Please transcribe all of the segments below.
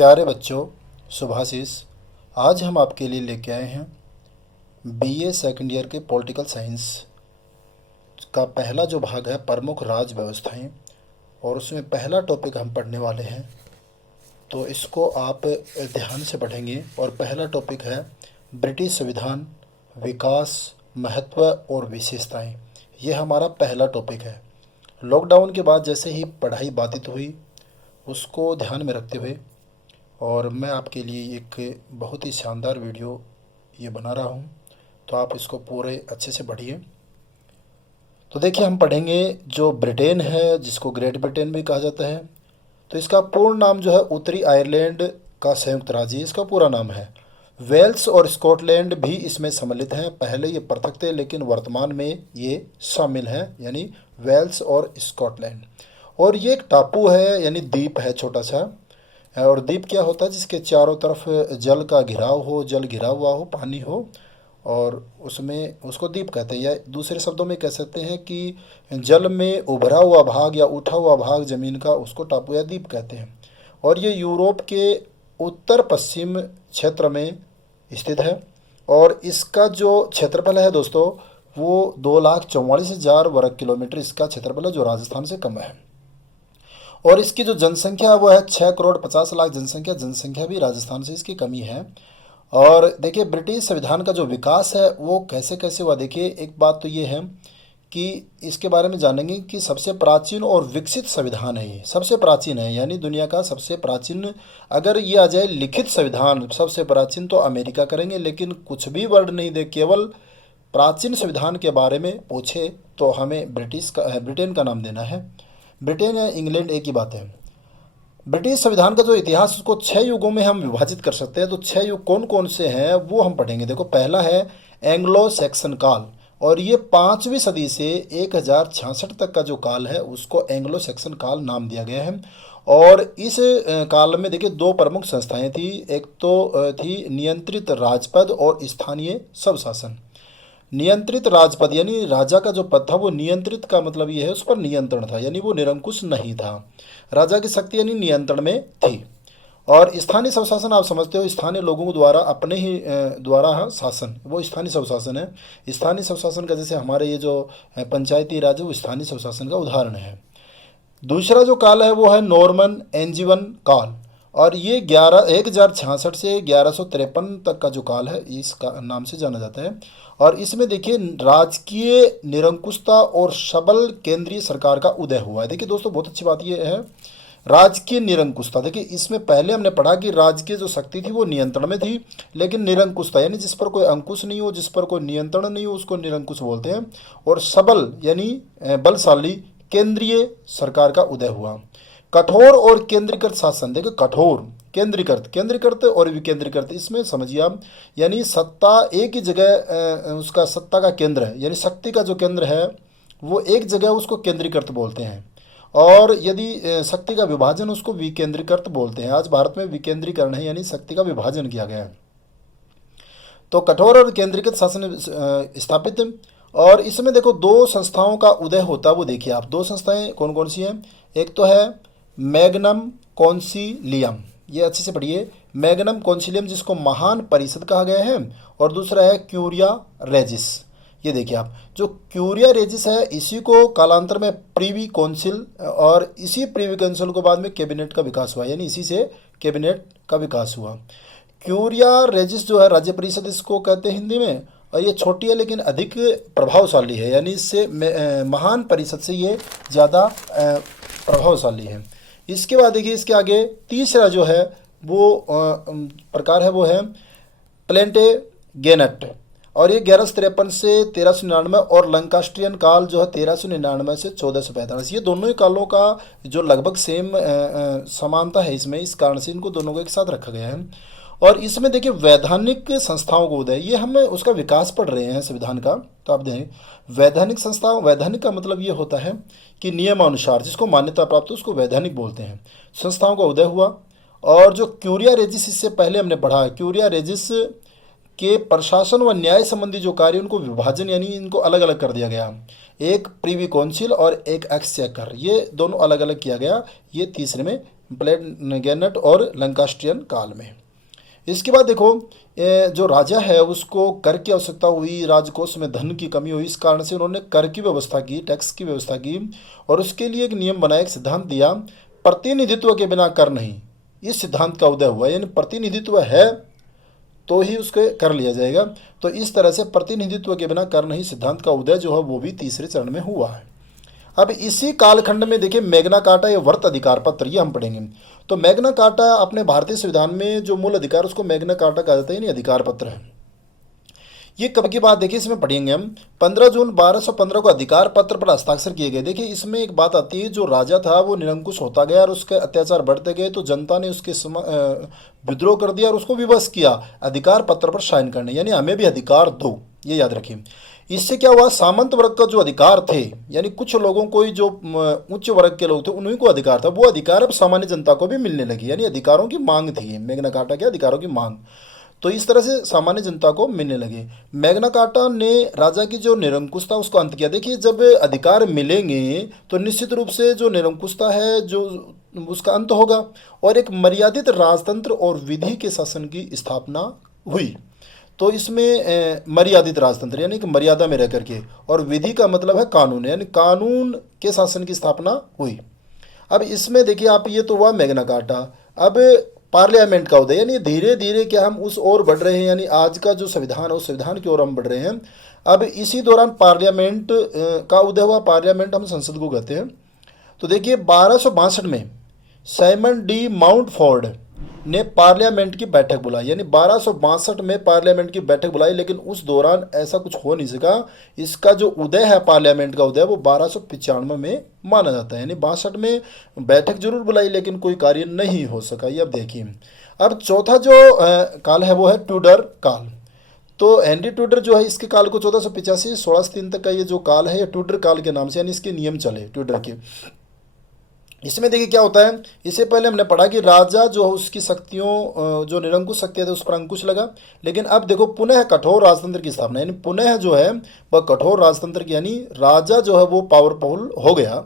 प्यारे बच्चों, शुभाशीष। आज हम आपके लिए लेके आए हैं बीए सेकंड ईयर के पॉलिटिकल साइंस का पहला जो भाग है प्रमुख राज्य व्यवस्थाएं, और उसमें पहला टॉपिक हम पढ़ने वाले हैं। तो इसको आप ध्यान से पढ़ेंगे। और पहला टॉपिक है ब्रिटिश संविधान, विकास, महत्व और विशेषताएं। ये हमारा पहला टॉपिक है। लॉकडाउन के बाद जैसे ही पढ़ाई बाधित हुई, उसको ध्यान में रखते हुए और मैं आपके लिए एक बहुत ही शानदार वीडियो ये बना रहा हूँ। तो आप इसको पूरे अच्छे से पढ़िए। तो देखिए, हम पढ़ेंगे जो ब्रिटेन है, जिसको ग्रेट ब्रिटेन भी कहा जाता है। तो इसका पूर्ण नाम जो है उत्तरी आयरलैंड का संयुक्त राज्य, इसका पूरा नाम है। वेल्स और स्कॉटलैंड भी इसमें सम्मिलित हैं। पहले ये पृथक थे, लेकिन वर्तमान में ये शामिल हैं, यानी वेल्स और स्कॉटलैंड। और ये एक टापू है, यानी द्वीप है छोटा सा। और द्वीप क्या होता है? जिसके चारों तरफ जल का घिराव हो, जल घिरा हुआ हो, पानी हो, और उसमें उसको द्वीप कहते हैं। या दूसरे शब्दों में कह सकते हैं कि जल में उभरा हुआ भाग या उठा हुआ भाग ज़मीन का, उसको टापू या द्वीप कहते हैं। और ये यूरोप के उत्तर पश्चिम क्षेत्र में स्थित है। और इसका जो क्षेत्रफल है दोस्तों, वो 2,44,000 वर्ग किलोमीटर इसका क्षेत्रफल है, जो राजस्थान से कम है। और इसकी जो जनसंख्या है वो है 6,50,00,000 जनसंख्या भी राजस्थान से इसकी कमी है। और देखिए, ब्रिटिश संविधान का जो विकास है वो कैसे कैसे हुआ। देखिए, एक बात तो ये है कि इसके बारे में जानेंगे कि सबसे प्राचीन और विकसित संविधान है। ये सबसे प्राचीन है, यानी दुनिया का सबसे प्राचीन। अगर ये आ जाए लिखित संविधान सबसे प्राचीन, तो अमेरिका करेंगे। लेकिन कुछ भी वर्ड नहीं दे, केवल प्राचीन संविधान के बारे में पूछे तो हमें ब्रिटेन का नाम देना है। ब्रिटेन या इंग्लैंड एक ही बात है। ब्रिटिश संविधान का जो इतिहास, उसको 6 युगों में हम विभाजित कर सकते हैं। तो 6 युग कौन कौन से हैं वो हम पढ़ेंगे। देखो, पहला है एंग्लो सैक्सन काल, और ये 5वीं सदी से 1066 तक का जो काल है उसको एंग्लो सैक्सन काल नाम दिया गया है। और इस काल में देखिए 2 प्रमुख संस्थाएं थी। एक तो थी नियंत्रित राजपद और स्थानीय स्वशासन। नियंत्रित राजपद यानी राजा का जो पद था, वो नियंत्रित का मतलब ये है उस पर नियंत्रण था, यानी वो निरंकुश नहीं था। राजा की शक्ति यानी नियंत्रण में थी। और स्थानीय स्वशासन आप समझते हो, स्थानीय लोगों द्वारा अपने ही द्वारा शासन, वो स्थानीय स्वशासन है। स्थानीय स्वशासन का जैसे हमारे ये जो पंचायती राज है, वो स्थानीय स्वशासन का उदाहरण है। दूसरा जो काल है वो है नॉर्मन एंजीवन काल, और ये 1066 से 1153 तक का जो काल है, इसका नाम से जाना जाता है। और इसमें देखिए राजकीय निरंकुशता और सबल केंद्रीय सरकार का उदय हुआ है। देखिए दोस्तों, बहुत अच्छी बात ये है, राजकीय निरंकुशता। देखिए, इसमें पहले हमने पढ़ा कि राज्य जो शक्ति थी वो नियंत्रण में थी, लेकिन निरंकुशता यानी जिस पर कोई अंकुश नहीं हो, जिस पर कोई नियंत्रण नहीं हो, उसको निरंकुश बोलते हैं। और सबल यानी बलशाली केंद्रीय सरकार का उदय हुआ। कठोर और केंद्रीकृत शासन। देखो, कठोर, केंद्रीकृत और विकेंद्रीकृत, इसमें समझिए आप, यानी सत्ता एक ही जगह, उसका सत्ता का केंद्र है, यानी शक्ति का जो केंद्र है वो एक जगह, उसको केंद्रीकृत बोलते हैं। और यदि शक्ति का विभाजन, उसको विकेंद्रीकृत बोलते हैं। आज भारत में विकेंद्रीकरण है, यानी शक्ति का विभाजन किया गया है। तो कठोर और केंद्रीकृत शासन स्थापित। और इसमें देखो 2 संस्थाओं का उदय होता है, वो देखिए आप। 2 संस्थाएं कौन कौन सी हैं? एक तो है मैग्नम कॉन्सिलियम, ये अच्छे से पढ़िए, मैग्नम कॉन्सिलियम, जिसको महान परिषद कहा गया है। और दूसरा है क्यूरिया रेजिस। ये देखिए आप, जो क्यूरिया रेजिस है, इसी को कालांतर में प्रीवी काउंसिल, और इसी प्रीवी काउंसिल को बाद में कैबिनेट का विकास हुआ, यानी इसी से कैबिनेट का विकास हुआ। क्यूरिया रेजिस जो है राज्य परिषद इसको कहते हैं हिंदी में। और ये छोटी है लेकिन अधिक प्रभावशाली है, यानी इससे महान परिषद से ये ज़्यादा प्रभावशाली है। इसके बाद देखिए, इसके आगे तीसरा जो है वो प्रकार है, वो है प्लेंटेगेनेट, और ये 1153 से 1399, और लंकास्ट्रियन काल जो है 1399 से 1445। ये दोनों ही कालों का जो लगभग सेम समानता है इसमें, इस कारण से इनको दोनों को एक साथ रखा गया है। और इसमें देखिए वैधानिक संस्थाओं को उदय, ये हम उसका विकास पढ़ रहे हैं संविधान का। तो आप देखें वैधानिक संस्थाओं, वैधानिक का मतलब ये होता है कि नियमानुसार जिसको मान्यता प्राप्त हो उसको वैधानिक बोलते हैं। संस्थाओं का उदय हुआ। और जो क्यूरिया रेजिस, इससे पहले हमने पढ़ा, क्यूरिया रेजिस के प्रशासन व न्याय संबंधी जो कार्य, उनको विभाजन यानी इनको अलग अलग कर दिया गया। एक प्रीवी काउंसिल और एक एक्सचेकर, ये दोनों अलग अलग किया गया। ये तीसरे में प्लेनगेनेट और लंकास्ट्रियन काल में। इसके बाद देखो जो राजा है उसको कर की आवश्यकता हुई, राजकोष में धन की कमी हुई, इस कारण से उन्होंने कर की व्यवस्था की, टैक्स की व्यवस्था की और उसके लिए एक नियम बनाया, एक सिद्धांत दिया, प्रतिनिधित्व के बिना कर नहीं। इस सिद्धांत का उदय हुआ, यानी प्रतिनिधित्व है तो ही उसके कर लिया जाएगा। तो इस तरह से प्रतिनिधित्व के बिना कर नहीं सिद्धांत का उदय जो है वो भी तीसरे चरण में हुआ है। अब इसी कालखंड में देखिए मैग्ना कार्टा या वर्त अधिकार पत्र, ये हम पढ़ेंगे। तो मैग्ना कार्टा अपने भारतीय संविधान में जो मूल अधिकार उसको मैग्ना कार्टा कहा जाता है, यानी अधिकार पत्र है। ये कब की बात देखिए, इसमें पढ़ेंगे हम 15 जून 1215 को अधिकार पत्र पर हस्ताक्षर किए गए। देखिए इसमें एक बात आती है, जो राजा था वो निरंकुश होता गया और उसके अत्याचार बढ़ते गए, तो जनता ने उसके विद्रोह कर दिया और उसको विवश किया अधिकार पत्र पर साइन करने, यानी हमें भी अधिकार दो, ये याद रखिए। इससे क्या हुआ, सामंत वर्ग का जो अधिकार थे, यानी कुछ लोगों को ही जो उच्च वर्ग के लोग थे उन्हीं को अधिकार था, वो अधिकार अब सामान्य जनता को भी मिलने लगी, यानी अधिकारों की मांग थी मैग्ना कार्टा के, अधिकारों की मांग। तो इस तरह से सामान्य जनता को मिलने लगे। मैग्ना कार्टा ने राजा की जो निरंकुशता उसको अंत किया। देखिए जब अधिकार मिलेंगे तो निश्चित रूप से जो निरंकुशता है जो उसका अंत होगा और एक मर्यादित राजतंत्र और विधि के शासन की स्थापना हुई। तो इसमें मर्यादित राजतंत्र यानी कि मर्यादा में रह करके, और विधि का मतलब है कानून, यानी कानून के शासन की स्थापना हुई। अब इसमें देखिए आप, ये तो हुआ मैग्ना कार्टा। अब पार्लियामेंट का उदय, यानी धीरे धीरे क्या हम उस ओर बढ़ रहे हैं, यानी आज का जो संविधान है उस संविधान की ओर हम बढ़ रहे हैं। अब इसी दौरान पार्लियामेंट का उदय हुआ। पार्लियामेंट हम संसद को कहते हैं। तो देखिए 1262 में साइमन डी माउंटफोर्ड ने पार्लियामेंट की बैठक बुलाई, यानी 1262 में पार्लियामेंट की बैठक बुलाई, लेकिन उस दौरान ऐसा कुछ हो नहीं सका। इसका जो उदय है पार्लियामेंट का उदय वो 1295 में माना जाता है, यानी 62 में बैठक जरूर बुलाई लेकिन कोई कार्य नहीं हो सका। ये अब देखिए। अब चौथा जो काल है वो है ट्यूडर काल। तो हेनरी ट्यूडर जो है इसके काल को 1485 1603 तक का ये जो काल है ये ट्यूडर काल के नाम से, यानी इसके नियम चले ट्यूडर के। इसमें देखिए क्या होता है, इससे पहले हमने पढ़ा कि राजा जो है उसकी शक्तियों जो निरंकुश शक्तियाँ थी उस पर अंकुश लगा, लेकिन अब देखो पुनः कठोर राजतंत्र की स्थापना, यानी पुनः जो है वह कठोर राजतंत्र की, यानी राजा जो है वो पावरफुल हो गया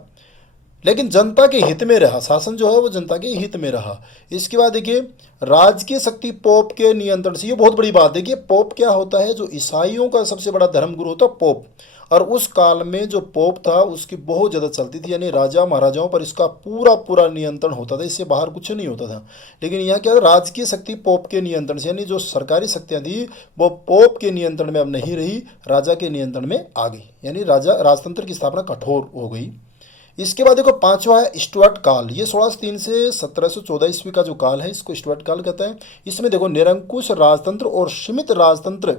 लेकिन जनता के हित में रहा, शासन जो है वो जनता के हित में रहा। इसके बाद देखिए राजकीय शक्ति पोप के नियंत्रण से, ये बहुत बड़ी बात है। देखिए पोप क्या होता है, जो ईसाइयों का सबसे बड़ा धर्मगुरु होता है पोप, और उस काल में जो पोप था उसकी बहुत ज़्यादा चलती थी, यानी राजा महाराजाओं पर इसका पूरा पूरा नियंत्रण होता था, इससे बाहर कुछ नहीं होता था। लेकिन यहाँ क्या राजकीय शक्ति पोप के नियंत्रण से, यानी जो सरकारी शक्तियाँ थी वो पोप के नियंत्रण में अब नहीं रही, राजा के नियंत्रण में आ गई, यानी राजा राजतंत्र की स्थापना कठोर हो गई। इसके बाद देखो पांचवा है स्टुअर्ट काल। ये 1603 से 1714 ईस्वी का जो काल है इसको स्टुअर्ट काल कहते हैं। इसमें देखो निरंकुश राजतंत्र और सीमित राजतंत्र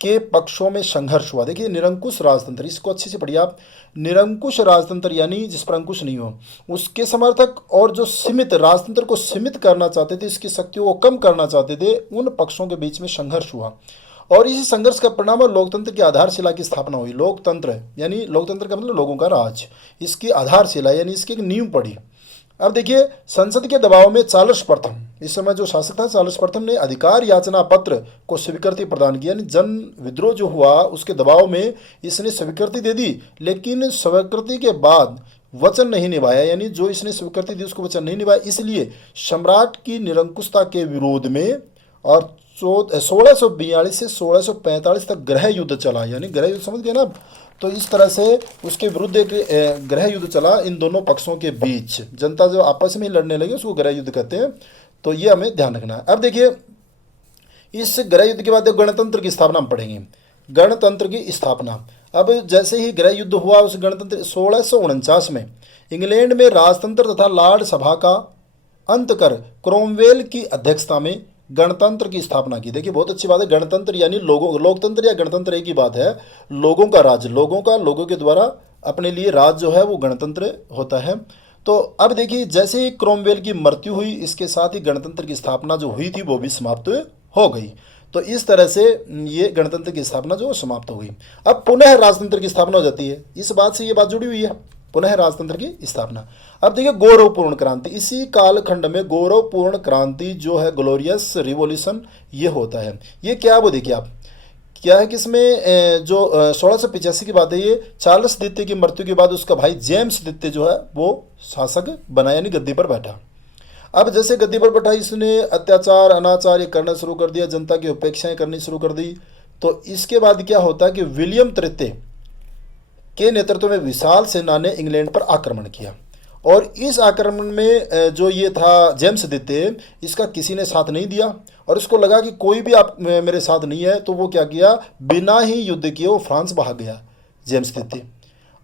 के पक्षों में संघर्ष हुआ। देखिए निरंकुश राजतंत्र, इसको अच्छे से पढ़िए आप। निरंकुश राजतंत्र यानी जिस पर अंकुश नहीं हो, उसके समर्थक और जो सीमित राजतंत्र को सीमित करना चाहते थे, इसकी शक्तियों को कम करना चाहते थे, उन पक्षों के बीच में संघर्ष हुआ और इसी संघर्ष का परिणाम लोकतंत्र की आधारशिला की स्थापना हुई। लोकतंत्र यानी लोकतंत्र का मतलब लोगों का राज, इसकी आधारशिला यानी इसकी एक नींव पड़ी। अब देखिए संसद के दबाव में चार्ल्स प्रथम, इस समय जो शासक था चार्ल्स प्रथम ने अधिकार याचना पत्र को स्वीकृति प्रदान की, यानी जन विद्रोह जो हुआ उसके दबाव में इसने स्वीकृति दे दी, लेकिन स्वीकृति के बाद वचन नहीं निभाया, यानी जो इसने स्वीकृति दी उसको वचन नहीं निभाया, इसलिए सम्राट की निरंकुशता के विरोध में और 1642 से 1645 तक गृह युद्ध चला, यानी गृह युद्ध समझ गए ना। तो इस तरह से उसके विरुद्ध एक गृह युद्ध चला इन दोनों पक्षों के बीच, जनता जो आपस में ही लड़ने लगे उसको गृह युद्ध कहते हैं। तो ये हमें ध्यान रखना है। अब देखिए इस गृह युद्ध के बाद गणतंत्र की स्थापना हम पढ़ेंगे, गणतंत्र की स्थापना। अब जैसे ही गृह युद्ध हुआ उस गणतंत्र 1649 में इंग्लैंड में राजतंत्र तथा लॉर्ड सभा का अंत कर क्रोमवेल की अध्यक्षता में गणतंत्र की स्थापना की। देखिए बहुत अच्छी बात है, गणतंत्र यानी लोगों, लोकतंत्र या गणतंत्र एक ही बात है, लोगों का राज, लोगों के द्वारा अपने लिए राज जो है वो गणतंत्र होता है। तो अब देखिए जैसे ही क्रोमवेल की मृत्यु हुई इसके साथ ही गणतंत्र की स्थापना जो हुई थी वो भी समाप्त हो गई। तो इस तरह से ये गणतंत्र की स्थापना जो समाप्त हो गई। अब पुनः राजतंत्र की स्थापना हो जाती है, इस बात से ये बात जुड़ी हुई है, पुनः राजतंत्र की स्थापना। अब देखिए गौरवपूर्ण क्रांति, इसी कालखंड में गौरवपूर्ण क्रांति जो है ग्लोरियस रिवॉल्यूशन ये होता है। ये क्या वो देखिए आप क्या है कि इसमें जो 1685 की बात है, ये चार्ल्स द्वितीय की मृत्यु के बाद उसका भाई जेम्स द्वितीय जो है वो शासक बना, यानी गद्दी पर बैठा। अब जैसे गद्दी पर बैठा इसने अत्याचार अनाचार ये करना शुरू कर दिया, जनता की उपेक्षाएं करनी शुरू कर दी। तो इसके बाद क्या होता है कि विलियम तृतीय के नेतृत्व में विशाल सेना ने इंग्लैंड पर आक्रमण किया, और इस आक्रमण में जो ये था जेम्स द्वितीय, इसका किसी ने साथ नहीं दिया, और इसको लगा कि कोई भी आप मेरे साथ नहीं है, तो वो क्या किया, बिना ही युद्ध किए वो फ्रांस भाग गया जेम्स द्वितीय।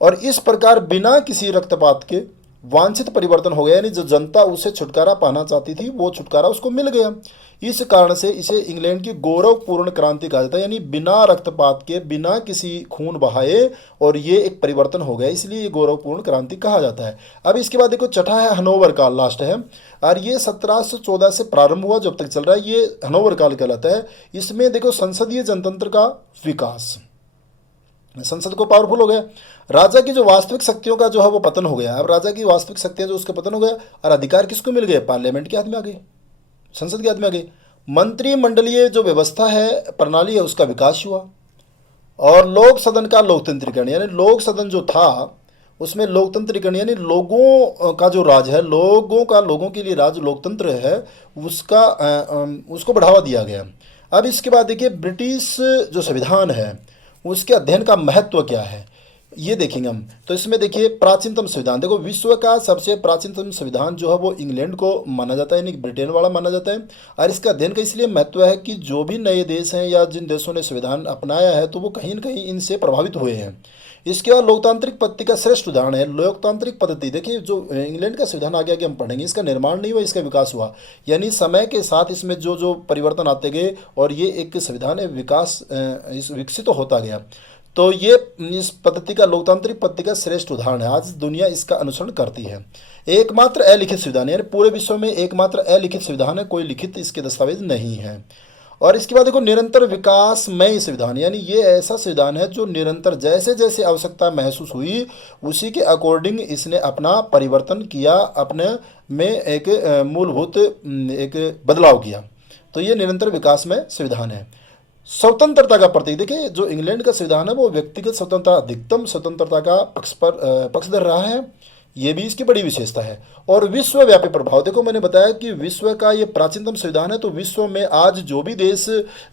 और इस प्रकार बिना किसी रक्तपात के वांछित परिवर्तन हो गया, यानी जो जनता उससे छुटकारा पाना चाहती थी वो छुटकारा उसको मिल गया। इस कारण से इसे इंग्लैंड की गौरवपूर्ण क्रांति कहा जाता है, यानी बिना रक्तपात के, बिना किसी खून बहाए, और ये एक परिवर्तन हो गया, इसलिए ये गौरवपूर्ण क्रांति कहा जाता है। अब इसके बाद देखो छठा है हनोवर काल, लास्ट है, और ये 1714 से प्रारंभ हुआ, जब तक चल रहा है, ये हनोवर काल कहलाता है। इसमें देखो संसदीय जनतंत्र का विकास, संसद को पावरफुल हो गया, राजा की जो वास्तविक शक्तियों का जो है वो पतन हो गया। अब राजा की वास्तविक शक्तियां जो उसका पतन हो गया, और अधिकार किसको मिल गए, पार्लियामेंट के हाथ में आ गए, संसद के हाथ में आ गई। मंत्रिमंडलीय जो व्यवस्था है, प्रणाली है, उसका विकास हुआ, और लोक सदन का लोकतंत्रीकरण, यानी लोक सदन जो था उसमें लोकतंत्रीकरण, यानी लोगों का जो राज है, लोगों का, लोगों के लिए राज, लोकतंत्र है, उसका उसको बढ़ावा दिया गया। अब इसके बाद देखिए ब्रिटिश जो संविधान है उसके अध्ययन का महत्व क्या है, ये देखेंगे हम। तो इसमें देखिए प्राचीनतम संविधान, देखो विश्व का सबसे प्राचीनतम संविधान जो है वो इंग्लैंड को माना जाता है, यानी ब्रिटेन वाला माना जाता है। और इसका अध्ययन का इसलिए महत्व है कि जो भी नए देश हैं या जिन देशों ने संविधान अपनाया है तो वो कहीं न कहीं इनसे प्रभावित हुए हैं। इसके बाद लोकतांत्रिक पद्धति का श्रेष्ठ उदाहरण है लोकतांत्रिक पद्धति। देखिए जो इंग्लैंड का संविधान आगे आगे हम पढ़ेंगे, इसका निर्माण नहीं हुआ, इसका विकास हुआ, यानी समय के साथ इसमें जो जो परिवर्तन आते गए, और ये एक संविधान है, विकास विकसित तो होता गया। तो ये इस पद्धति का, लोकतांत्रिक पद्धति का श्रेष्ठ उदाहरण है, आज दुनिया इसका अनुसरण करती है। एकमात्र अलिखित संविधान, यानी पूरे विश्व में एकमात्र अलिखित संविधान है, कोई लिखित इसके दस्तावेज नहीं है। और इसके बाद देखो निरंतर विकासमय संविधान, यानी ये ऐसा संविधान है जो निरंतर जैसे जैसे आवश्यकता महसूस हुई उसी के अकॉर्डिंग इसने अपना परिवर्तन किया, अपने में एक मूलभूत एक बदलाव किया। तो ये निरंतर विकासमय संविधान है। स्वतंत्रता का प्रतीक, देखिए जो इंग्लैंड का संविधान है वो व्यक्तिगत स्वतंत्रता, अधिकतम स्वतंत्रता का पक्षधर रहा है, ये भी इसकी बड़ी विशेषता है। और विश्वव्यापी प्रभाव, देखो मैंने बताया कि विश्व का ये प्राचीनतम संविधान है, तो विश्व में आज जो भी देश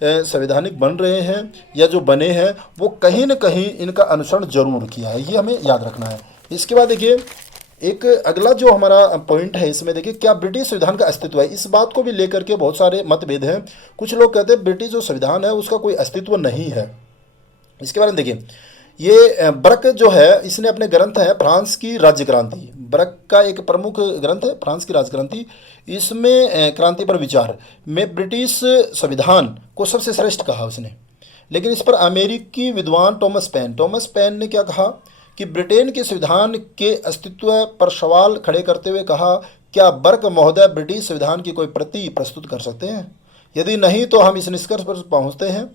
संवैधानिक बन रहे हैं या जो बने हैं वो कहीं न कहीं इनका अनुसरण जरूर किया है, ये हमें याद रखना है। इसके बाद देखिए एक अगला जो हमारा पॉइंट है इसमें, देखिए क्या ब्रिटिश संविधान का अस्तित्व है, इस बात को भी लेकर के बहुत सारे मतभेद हैं। कुछ लोग कहते हैं ब्रिटिश जो संविधान है उसका कोई अस्तित्व नहीं है। इसके बारे में देखिए, ये ब्रक जो है इसने अपने ग्रंथ है फ्रांस की राज्य क्रांति, ब्रक का एक प्रमुख ग्रंथ है फ्रांस की राज्य क्रांति, इसमें क्रांति पर विचार में ब्रिटिश संविधान को सबसे श्रेष्ठ कहा उसने। लेकिन इस पर अमेरिकी विद्वान टॉमस पेन ने क्या कहा कि ब्रिटेन के संविधान के अस्तित्व पर सवाल खड़े करते हुए कहा, क्या बर्क महोदय ब्रिटिश संविधान की कोई प्रति प्रस्तुत कर सकते हैं? यदि नहीं तो हम इस निष्कर्ष पर पहुंचते हैं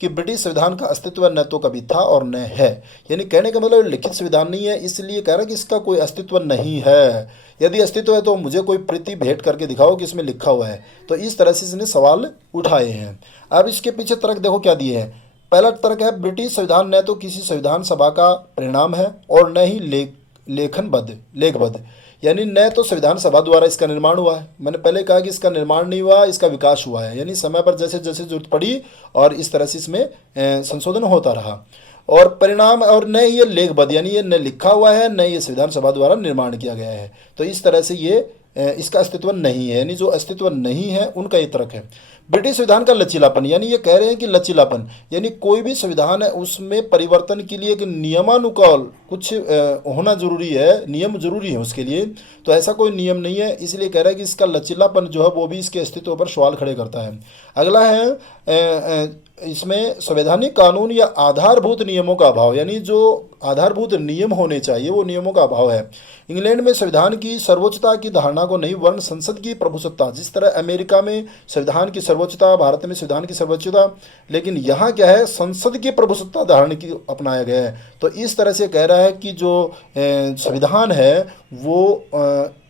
कि ब्रिटिश संविधान का अस्तित्व न तो कभी था और न है। यानी कहने का मतलब लिखित संविधान नहीं है, इसलिए कह रहा है कि इसका कोई अस्तित्व नहीं है। यदि अस्तित्व है तो मुझे कोई प्रति भेंट करके दिखाओ कि इसमें लिखा हुआ है। तो इस तरह से इसने सवाल उठाए हैं। अब इसके पीछे तर्क देखो क्या दिए हैं। पहला तर्क है ब्रिटिश संविधान न तो किसी संविधान सभा का परिणाम है और न ही लेखबद्ध, यानी न तो संविधान सभा द्वारा इसका निर्माण हुआ है। मैंने पहले कहा कि इसका निर्माण नहीं हुआ, इसका विकास हुआ है, यानी समय पर जैसे जैसे जरूरत पड़ी और इस तरह से इसमें संशोधन होता रहा। और परिणाम, और न ये लेखबद्ध, यानी ये न लिखा हुआ है न ये संविधान सभा द्वारा निर्माण किया गया है। तो इस तरह से ये इसका अस्तित्व नहीं है, यानी जो अस्तित्व नहीं है उनका ये तर्क है। ब्रिटिश संविधान का लचीलापन, यानी ये कह रहे हैं कि लचीलापन यानी कोई भी संविधान है उसमें परिवर्तन के लिए एक नियमानुकूल कुछ होना जरूरी है, नियम जरूरी है उसके लिए। तो ऐसा कोई नियम नहीं है, इसलिए कह रहा है कि इसका लचीलापन जो है वो भी इसके अस्तित्व पर सवाल खड़े करता है। अगला है इसमें संवैधानिक कानून या आधारभूत नियमों का अभाव, यानी जो आधारभूत नियम होने चाहिए वो नियमों का अभाव है। इंग्लैंड में संविधान की सर्वोच्चता की धारणा को नहीं, वर्ण संसद की प्रभुसत्ता, जिस तरह अमेरिका में संविधान की सर्वोच्चता, भारत में संविधान की सर्वोच्चता, लेकिन यहाँ क्या है, संसद की प्रभुसत्ता धारणा की अपनाया गया है। तो इस तरह से कह रहा है कि जो संविधान है वो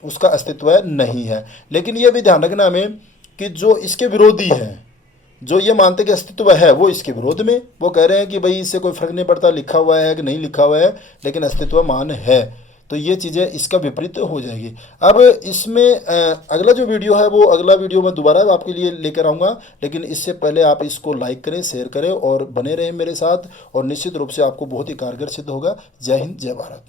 उसका अस्तित्व नहीं है। लेकिन ये भी ध्यान रखना हमें कि जो इसके विरोधी हैं, जो ये मानते कि अस्तित्व है, वो इसके विरोध में वो कह रहे हैं कि भाई इससे कोई फर्क नहीं पड़ता लिखा हुआ है कि नहीं लिखा हुआ है, लेकिन अस्तित्व मान है। तो ये चीज़ें इसका विपरीत हो जाएगी। अब इसमें अगला जो वीडियो है वो अगला वीडियो मैं दोबारा आपके लिए लेकर आऊँगा, लेकिन इससे पहले आप इसको लाइक करें, शेयर करें और बने रहें मेरे साथ, और निश्चित रूप से आपको बहुत ही कारगर सिद्ध होगा। जय हिंद, जय भारत।